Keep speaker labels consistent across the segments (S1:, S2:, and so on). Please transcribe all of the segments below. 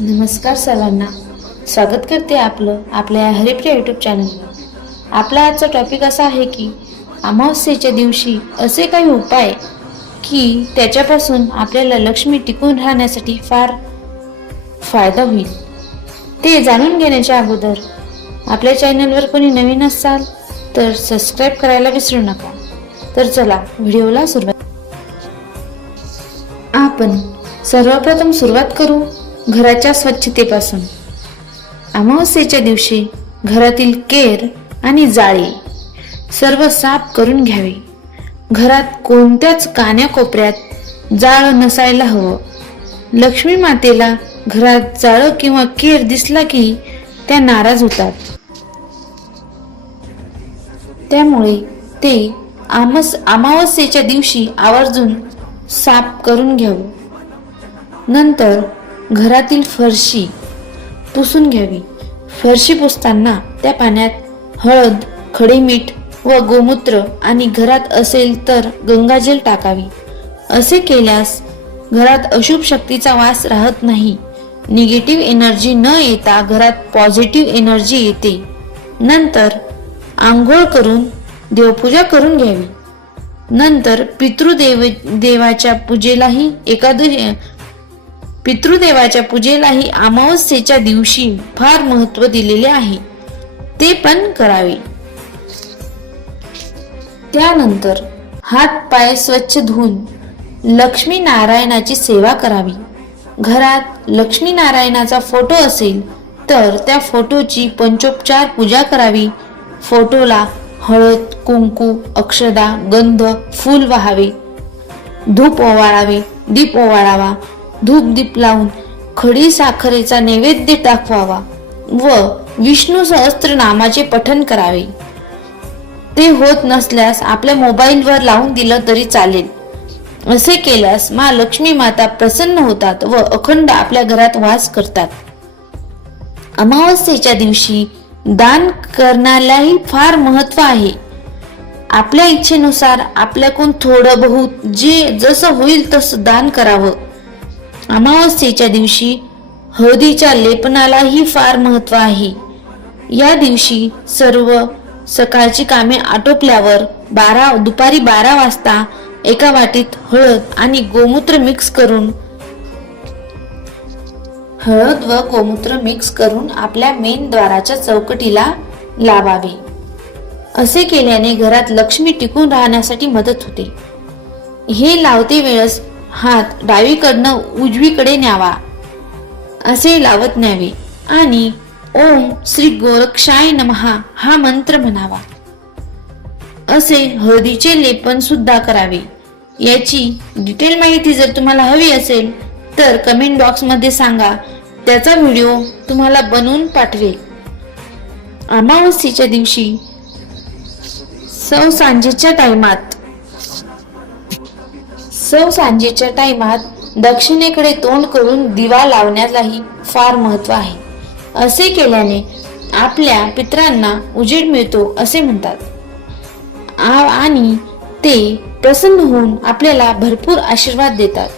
S1: नमस्कार सर्वांना स्वागत करते आपलं आपल्या हरिप्रिया यूट्यूब चॅनलवर आपला आजचा टॉपिक असा आहे की अमावस्येच्या दिवशी असे काही उपाय की त्याच्यापासून आपल्याला लक्ष्मी टिकून राहण्यासाठी फार फायदा होईल? ते जाणून घेण्याच्या अगोदर आपल्या चॅनलवर कोणी नवीन असाल तर सबस्क्राईब करायला विसरू नका. तर चला व्हिडिओला सुरुवात. आपण सर्वप्रथम सुरुवात करू. घराच्या स्वच्छतेपासून. अमावस्येच्या दिवशी घरातील केर आणि जाळी सर्व साफ करून घ्यावे. घरात कोणत्याच कान्याकोपऱ्यात जाळं नसायला हवं. लक्ष्मी मातेला घरात जाळं किंवा केर दिसला की त्या नाराज होतात. त्यामुळे ते आमस अमावस्येच्या दिवशी आवर्जून साफ करून घ्यावं. नंतर घरातील फरशी पुसून घ्यावी. फरशी पुसताना त्या पाण्यात हळद खडे मीठ व गोमूत्र आणि घरात असेल तर गंगाजल टाकावी. असे केल्यास घरात अशुभ शक्तीचा वास राहत नाही. निगेटिव्ह एनर्जी न येता घरात पॉझिटिव्ह एनर्जी येते. नंतर आंघोळ करून देवपूजा करून घ्यावी. नंतर पितृदेव देवाच्या पूजेलाही एकादशी पितृदेवाच्या पूजेलाही अमावस्येच्या दिवशी फार महत्त्व दिलेले आहे. ते पण करावे. त्यानंतर हात पाय स्वच्छ धुवून लक्ष्मी नारायणाची सेवा करावी. घरात लक्ष्मी नारायणाचा फोटो असेल तर त्या फोटोची पंचोपचार पूजा करावी. फोटोला हळद कुंकू अक्षदा गंध फूल वाहावे. धूप ओवाळावे दीप ओवाळावा. धूप दीप लावून खडी साखरेचा नैवेद्य दाखवावा व विष्णू सहस्त्र नामाचे पठन करावे. ते होत नसल्यास आपल्या मोबाईलवर लावून दिलं तरी चालेल. असे केल्यास मा लक्ष्मी माता प्रसन्न होतात व अखंड आपल्या घरात वास करतात. अमावस्येच्या दिवशी दान करण्यालाही फार महत्त्व आहे. आपल्या इच्छेनुसार आपल्याकडून थोडं बहुत जे जसं होईल तसं दान करावं. अमावस्येच्या दिवशी हळदीच्या लेपनालाही फार महत्त्व आहे. या दिवशी सर्व सकाळची कामे आटोपल्यावर बारा दुपारी बारा वाजता एका वाटीत हळद आणि गोमूत्र मिक्स करून हळद व गोमूत्र मिक्स करून आपल्या मेन द्वाराच्या चौकटीला लावावे. असे केल्याने घरात लक्ष्मी टिकून राहण्यासाठी मदत होते. हे लावते वेळेस हात डावीकडनं उजवीकडे न्यावा. असे लावत न्यावे. आणि ओम श्री गोरक्षाय नमहा हा मंत्र म्हणावा. असे हळदीचे लेपन सुद्धा करावे. याची डिटेल माहिती जर तुम्हाला हवी असेल तर कमेंट बॉक्समध्ये सांगा. त्याचा व्हिडिओ तुम्हाला बनवून पाठवेल. अमावस्येच्या दिवशी सौ सांजेच्या टायमात सौ सांजेच्या टायमात दक्षिणेकडे तोंड करून दिवा लावण्यालाही फार महत्त्व आहे. असे केल्याने आपल्या पित्रांना उजेड मिळतो असे म्हणतात. आ- आणि ते प्रसन्न होऊन आपल्याला भरपूर आशीर्वाद देतात.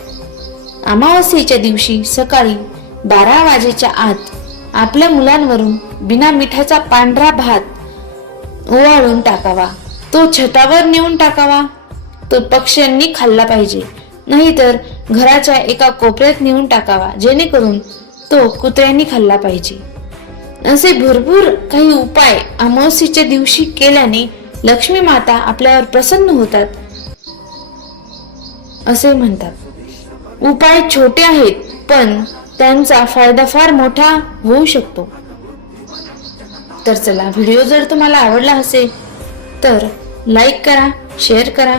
S1: अमावस्येच्या दिवशी सकाळी बारा वाजेच्या आत आपल्या मुलांवरून बिना मिठाचा पांढरा भात ओवाळून टाकावा. तो छतावर नेऊन टाकावा. तो पक्ष्यांनी खाल्ला पाहिजे. नाहीतर घराच्या एका कोपऱ्यात नेऊन टाकावा जेणेकरून तो कुत्र्यांनी खाल्ला पाहिजे. असे भरपूर काही उपाय अमावस्येच्या दिवशी केल्याने लक्ष्मी माता आपल्यावर प्रसन्न होतात. असे म्हणतात. उपाय छोटे आहेत पण त्यांचा फायदा फार मोठा होऊ शकतो. तर चला व्हिडिओ जर तुम्हाला आवडला असेल तर लाईक करा शेअर करा.